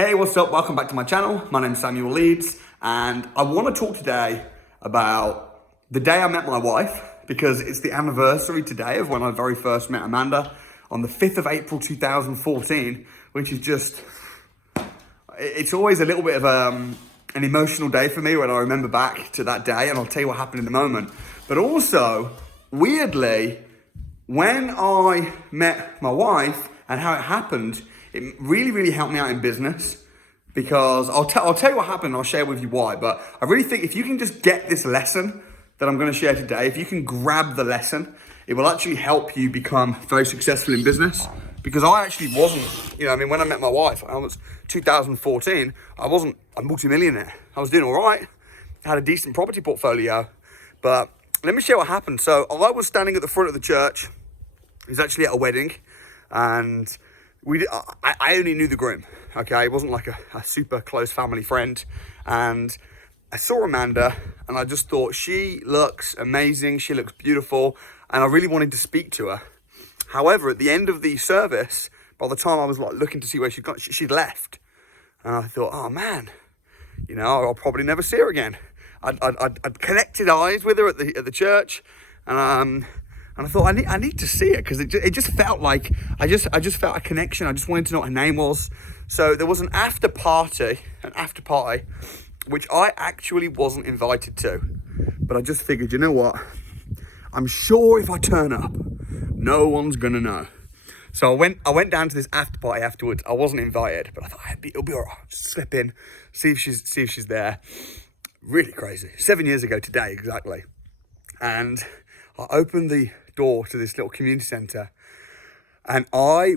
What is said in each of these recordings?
Hey, what's up? Welcome back to my channel. My name's Samuel Leeds, and I want to talk today about the day I met my wife, because it's the anniversary today of when I very first met Amanda on the 5th of April 2014, which is just, it's always a little bit of an emotional day for me when I remember back to that day, and I'll tell you what happened in a moment. But also, weirdly, when I met my wife and how it happened, it really helped me out in business, because I'll tell you what happened and I'll share with you why. But I really think if you can just get this lesson that I'm going to share today, if you can grab the lesson, it will actually help you become very successful in business. Because I actually wasn't, when I met my wife, I was 2014, I wasn't a multimillionaire. I was doing all right. I had a decent property portfolio. But let me share what happened. So I was standing at the front of the church. It was actually at a wedding, and I only knew the groom, okay? It wasn't like a super close family friend. And I saw Amanda, and I just thought, she looks amazing, she looks beautiful, and I really wanted to speak to her. However, at the end of the service, by the time I was looking to see where she'd gone, she'd left. And I thought, oh man, I'll probably never see her again. I'd connected eyes with her at the church, and I thought, I need to see it, because it just felt like, I just felt a connection. I just wanted to know what her name was. So there was an after party, which I actually wasn't invited to. But I just figured, you know what? I'm sure if I turn up, no one's gonna know. So I went down to this after party afterwards. I wasn't invited, but I thought it'll be all right. Just slip in, see if she's there. Really crazy. 7 years ago today, exactly. And I opened the door to this little community centre, and I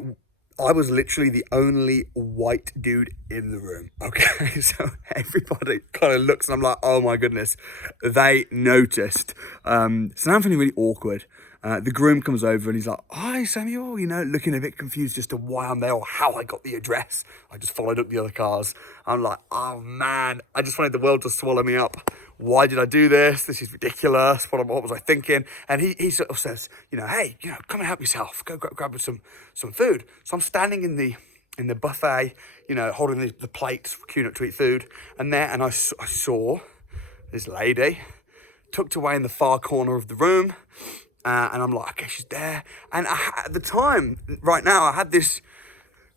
was literally the only white dude in the room, okay? So everybody kind of looks, and I'm like, oh my goodness, they noticed. So now I'm feeling really awkward. The groom comes over and he's like, hi Samuel, looking a bit confused as to why I'm there or how I got the address. I just followed up the other cars. I'm like, oh man, I just wanted the world to swallow me up. Why did I do this? This is ridiculous. What was I thinking? And he sort of says, hey, come and help yourself. Go grab some food. So I'm standing in the buffet, holding the plates, queuing up to eat food. And I saw this lady tucked away in the far corner of the room. And I'm like, okay, she's there. And at the time, right now, I had this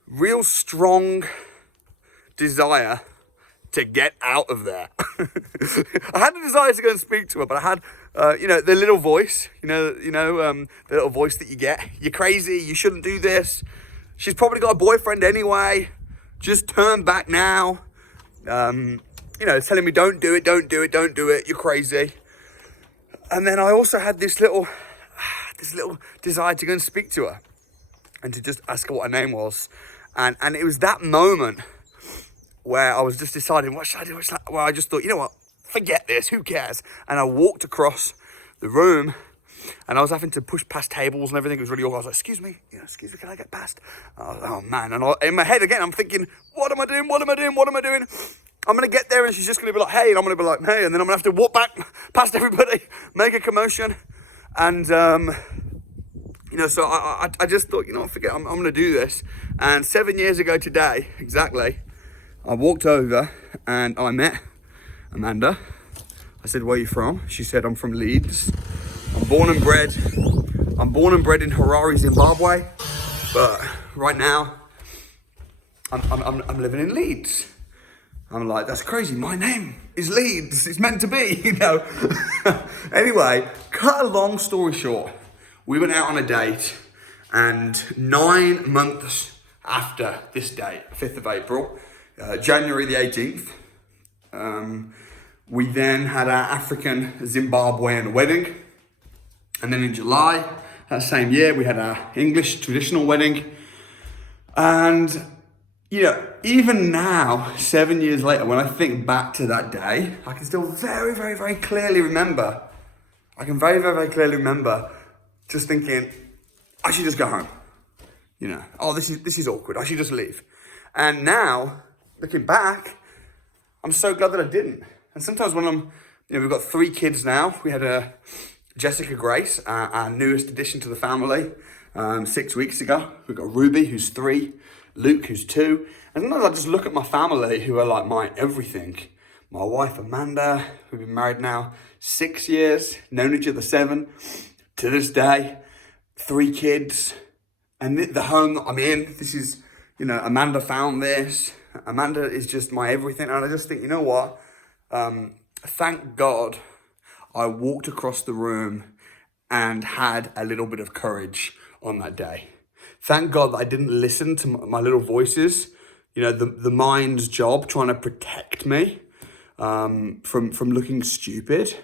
real strong desire to get out of there. I had a desire to go and speak to her, but I had, the little voice, the little voice that you get. You're crazy, you shouldn't do this. She's probably got a boyfriend anyway. Just turn back now. Telling me, don't do it, you're crazy. And then I also had this little desire to go and speak to her and to just ask her what her name was. And it was that moment where I was just deciding, what should I do? Well, I just thought, you know what? Forget this, who cares? And I walked across the room, and I was having to push past tables and everything. It was really awkward. I was like, excuse me, can I get past? Oh man. And in my head again, I'm thinking, what am I doing? I'm going to get there and she's just going to be like, hey, and I'm going to be like, hey, and then I'm going to have to walk back past everybody, make a commotion. And, so I just thought, forget, I'm going to do this. And 7 years ago today, exactly, I walked over and I met Amanda. I said, where are you from? She said, I'm from Leeds. I'm born and bred in Harare, Zimbabwe. But right now, I'm living in Leeds. I'm like, that's crazy. My name is Leeds. It's meant to be, Anyway, cut a long story short, we went out on a date, and 9 months after this date, 5th of April, January the 18th, we then had our African Zimbabwean wedding. And then in July, that same year, we had our English traditional wedding. And even now, 7 years later, when I think back to that day, I can still very clearly remember. I can very clearly remember just thinking, I should just go home. This is awkward. I should just leave. And now, looking back, I'm so glad that I didn't. And sometimes when we've got 3 kids now. We had Jessica Grace, our newest addition to the family, 6 weeks ago. We've got Ruby, who's 3. Luke, who's 2. And sometimes I just look at my family who are like my everything. My wife, Amanda, we've been married now 6 years, known each other 7. To this day, 3 kids. And the home that I'm in, this is, Amanda found this. Amanda is just my everything. And I just think, you know what? Thank God I walked across the room and had a little bit of courage on that day. Thank God that I didn't listen to my little voices, the mind's job trying to protect me from looking stupid.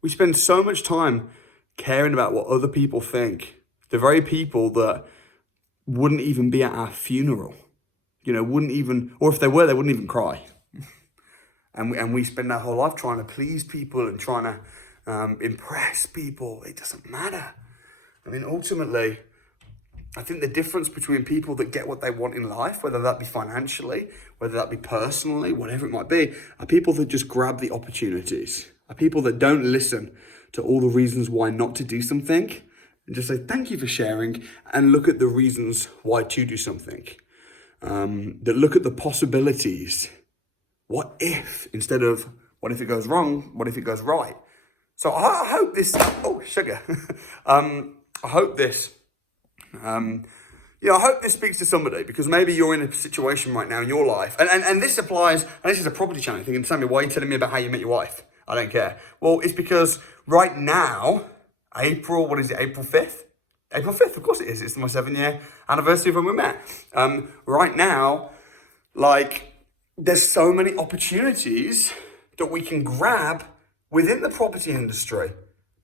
We spend so much time caring about what other people think. The very people that wouldn't even be at our funeral, wouldn't even, or if they were, they wouldn't even cry. And we spend our whole life trying to please people and trying to impress people. It doesn't matter. I mean, ultimately, I think the difference between people that get what they want in life, whether that be financially, whether that be personally, whatever it might be, are people that just grab the opportunities, are people that don't listen to all the reasons why not to do something and just say, thank you for sharing, and look at the reasons why to do something. That look at the possibilities. What if, instead of what if it goes wrong, what if it goes right? So I hope this, sugar. I hope this, I hope this speaks to somebody, because maybe you're in a situation right now in your life. And this applies, and this is a property channel thing, and Sammy, why are you telling me about how you met your wife? I don't care. Well, it's because right now, April 5th? April 5th, of course it is. It's my 7-year anniversary of when we met. Right now, there's so many opportunities that we can grab within the property industry.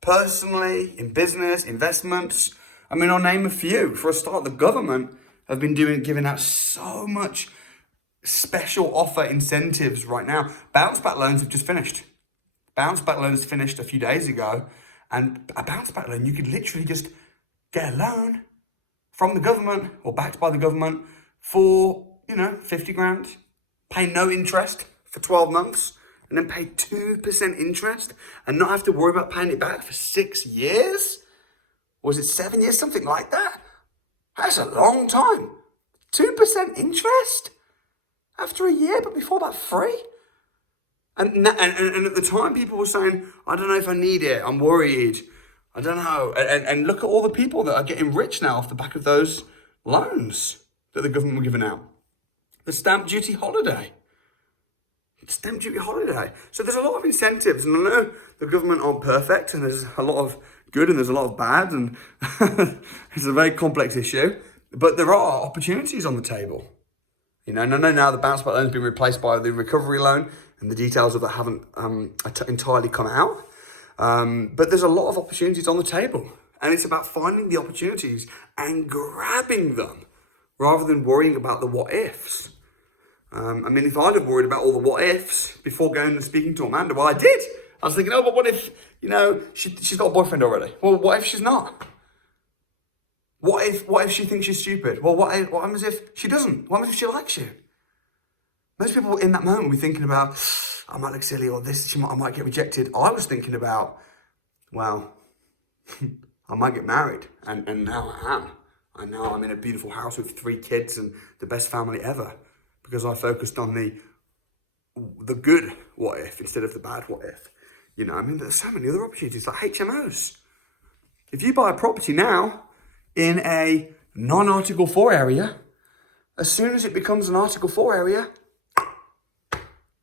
Personally, in business, investments. I mean, I'll name a few. For a start, the government have been giving out so much special offer incentives right now. Bounce back loans have just finished. Bounce back loans finished a few days ago. And a bounce back loan, you could literally just get a loan from the government or backed by the government for, 50 grand. Pay no interest for 12 months, and then pay 2% interest and not have to worry about paying it back for 6 years? Or was it 7 years? Something like that. That's a long time. 2% interest after a year, but before that, free? And at the time, people were saying, I don't know if I need it. I'm worried. I don't know. And look at all the people that are getting rich now off the back of those loans that the government were giving out. The stamp duty holiday. Stamp duty holiday. So there's a lot of incentives, and I know the government aren't perfect, and there's a lot of good and there's a lot of bad, and it's a very complex issue. But there are opportunities on the table. And I know now the bounce back loan has been replaced by the recovery loan, and the details of that haven't entirely come out. But there's a lot of opportunities on the table, and it's about finding the opportunities and grabbing them, rather than worrying about the what ifs. If I'd have worried about all the what ifs before going and speaking to Amanda, well, I did. I was thinking, but what if, she's got a boyfriend already? Well, what if she's not? What if she thinks she's stupid? Well, what happens if she doesn't? What happens if she likes you? Most people in that moment were thinking about, I might look silly, or I might get rejected. I was thinking about, well, I might get married, and now I am. And now I'm in a beautiful house with 3 kids and the best family ever, because I focused on the good what if instead of the bad what if. There's so many other opportunities, like HMOs. If you buy a property now in a non-Article 4 area, as soon as it becomes an Article 4 area,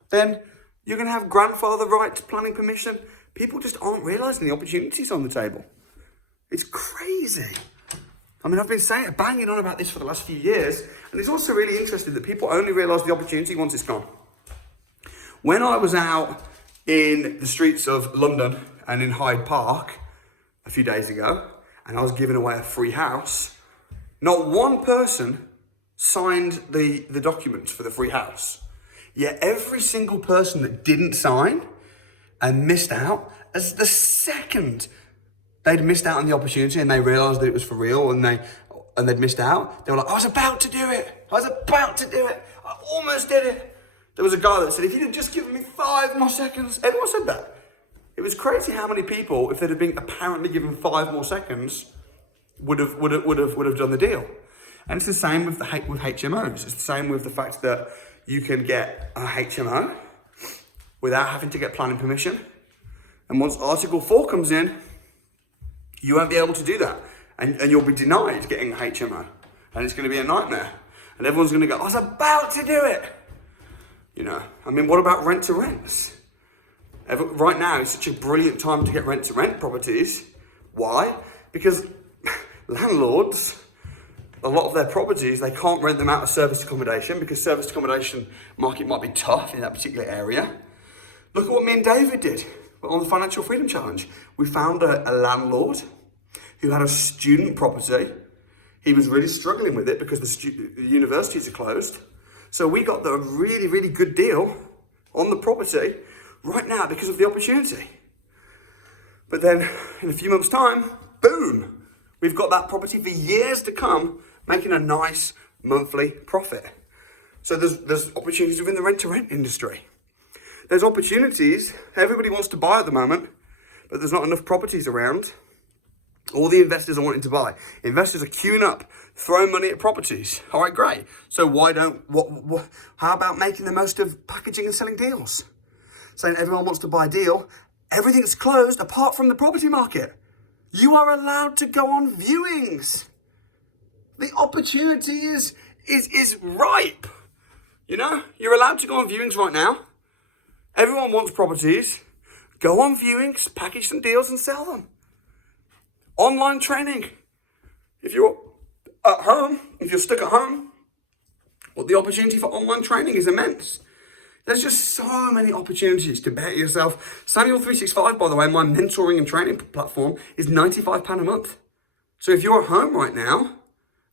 then you're going to have grandfather rights, planning permission. People just aren't realising the opportunities on the table. It's crazy. I've been banging on about this for the last few years, and it's also really interesting that people only realise the opportunity once it's gone. When I was out in the streets of London and in Hyde Park a few days ago, and I was giving away a free house, not one person signed the documents for the free house. Yet every single person that didn't sign and missed out, as the second they'd missed out on the opportunity and they realised that it was for real and they'd missed out, they were like, I was about to do it. I almost did it. There was a guy that said, if you'd have just given me 5 more seconds, everyone said that. It was crazy how many people, if they'd have been apparently given 5 more seconds, would have done the deal. And it's the same with with HMOs. It's the same with the fact that you can get a HMO without having to get planning permission. And once Article 4 comes in, you won't be able to do that. And you'll be denied getting a HMO. And it's going to be a nightmare. And everyone's going to go, I was about to do it. You know, I mean, what about rent to rents? Right now is such a brilliant time to get rent to rent properties. Why? Because landlords, a lot of their properties, they can't rent them out of serviced accommodation because serviced accommodation market might be tough in that particular area. Look at what me and David did on the Financial Freedom Challenge. We found a landlord who had a student property. He was really struggling with it because the universities are closed. So we got the really, really good deal on the property right now because of the opportunity. But then in a few months' time, boom, we've got that property for years to come, making a nice monthly profit. So there's opportunities within the rent-to-rent industry. There's opportunities, everybody wants to buy at the moment, but there's not enough properties around. All the investors are wanting to buy. Investors are queuing up, throwing money at properties. All right, great. So how about making the most of packaging and selling deals? Saying everyone wants to buy a deal, everything's closed apart from the property market. You are allowed to go on viewings. The opportunity is ripe. You know, you're allowed to go on viewings right now. Everyone wants properties. Go on viewings, package some deals and sell them. Online training. If you're at home, if you're stuck at home, well, the opportunity for online training is immense. There's just so many opportunities to better yourself. Samuel 365, by the way, my mentoring and training platform is £95 a month. So if you're at home right now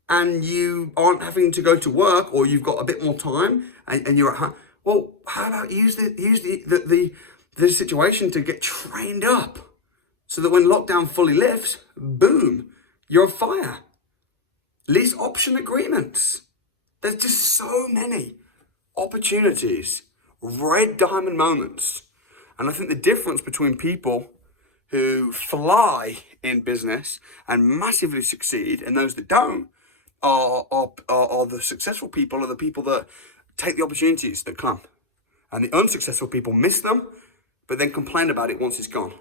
and you aren't having to go to work or you've got a bit more time and you're at home, well, how about use the situation to get trained up so that when lockdown fully lifts, boom, you're on fire. Lease option agreements. There's just so many opportunities, red diamond moments. And I think the difference between people who fly in business and massively succeed and those that don't are the successful people, are the people that take the opportunities that come. And the unsuccessful people miss them, but then complain about it once it's gone.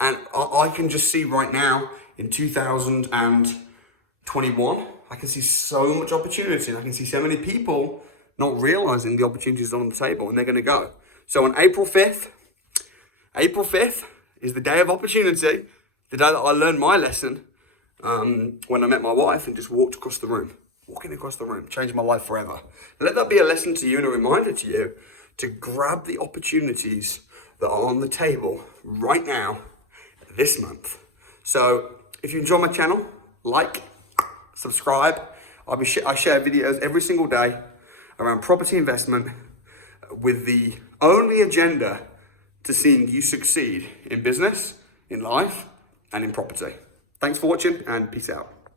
And I can just see right now in 2021, I can see so much opportunity and I can see so many people not realizing the opportunities on the table and they're going to go. So on April 5th is the day of opportunity, the day that I learned my lesson when I met my wife and just walked across the room. Walking across the room changed my life forever. Let that be a lesson to you and a reminder to you to grab the opportunities that are on the table right now, this month. So if you enjoy my channel, like, subscribe. I share videos every single day around property investment with the only agenda to seeing you succeed in business, in life, and in property. Thanks for watching and peace out.